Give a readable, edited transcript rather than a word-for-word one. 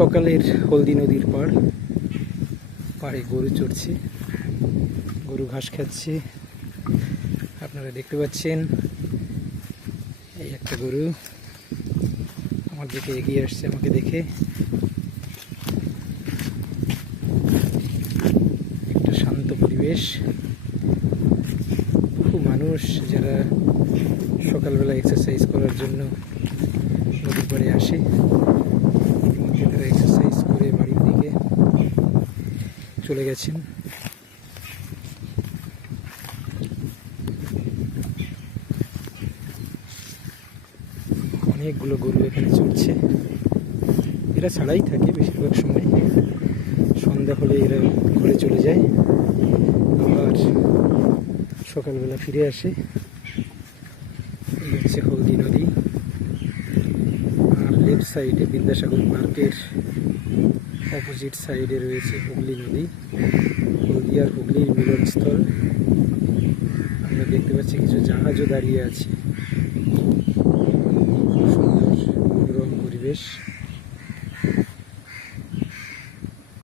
সকালের হলদি নদীর পাড়ে গরু চড়ছে, গরু ঘাস খাচ্ছে। আপনারা দেখতে পাচ্ছেন এই একটা গরু আমার দিকে এগিয়ে আসছে আমাকে দেখে। একটা শান্ত পরিবেশ, বহু মানুষ যারা সকালবেলা এক্সারসাইজ করার জন্য নদীর পাড়ে আসে, তারা এক্সারসাইজ করে বাড়ির দিকে চলে গেছেন। অনেকগুলো গরু এখানে চলছে। এরা ছাড়াই থাকে বেশিরভাগ সময়, সন্ধ্যা হলে এরা ঘরে চলে যায়, আবার সকালবেলা ফিরে আসে। এই হচ্ছে হলদি নদী, আর লেফট সাইডে বিদ্যাসাগর পার্কের অপোজিট সাইডে রয়েছে হুগলি নদী, হলদি আর হুগলির মিলনস্থল। আমরা দেখতে পাচ্ছি কিছু জাহাজও দাঁড়িয়ে আছে। সুন্দর মনোরম পরিবেশ।